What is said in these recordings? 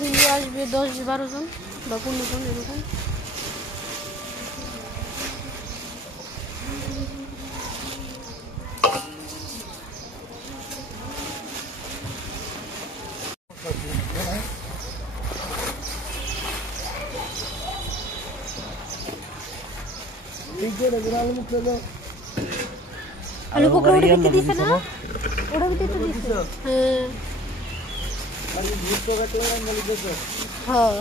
হিন্দু আসবে 10-12 জন বা 15 জন এরকম। আলু পকোড়া ওটা দিতে দিছে না? ওটা দিতে তো দিছে। হ্যাঁ। হ্যাঁ।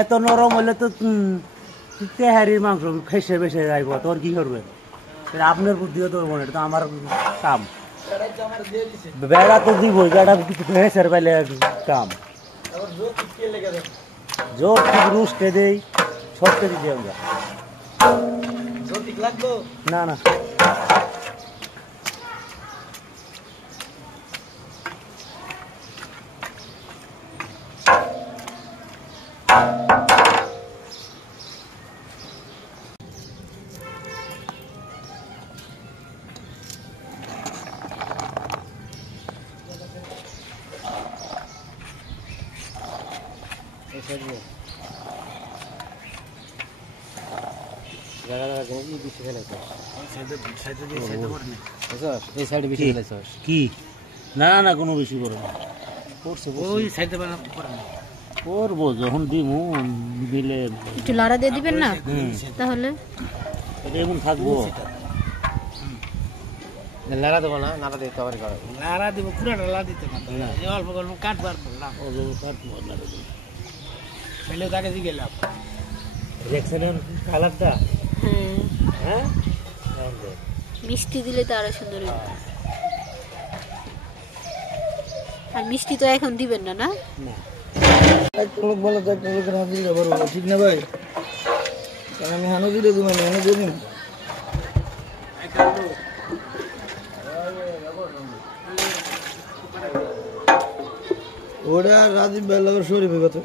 এত নরম হলে তো তেহারির মাংস ফেসে ফেসে যাইব, তোর কি করবেন? আপনার বুদ্ধিও তোর মনে, তো আমার কাম। বেড়া তো দিবই, বেড়া কিছু ফেসের পাইলে কাম। জোর ঠিক রুস্টে দেই, সবকে দিতে আমরা। না না, কি না না কোনো বেশি করে না, করবো যখন দিমু দিলে একটু লাড়া দিয়ে দিবেন না তাহলে এটা এমন থাকবো। লাড়া দেবো না, নাড়া দিতে আবার লাড়া দিব, পুরাটা লাড়া দিতে পারবো না, অল্প অল্প কাটবার বললাম ফেলে তাকে দিয়ে গেলাম। দেখছেন কালারটা? হ্যাঁ, মিষ্টি দিলে তো আরো সুন্দর হবে। আর মিষ্টি তো এখন দিবেন না? না একটা লোক বলে তো একটা লোকের হাত দিলে বড় ঠিক না ভাই? কারণ আমি হানো দিলে তুমি হানো দিই না। ওটা রাজীব ভাই লাগর শরীফের কথা।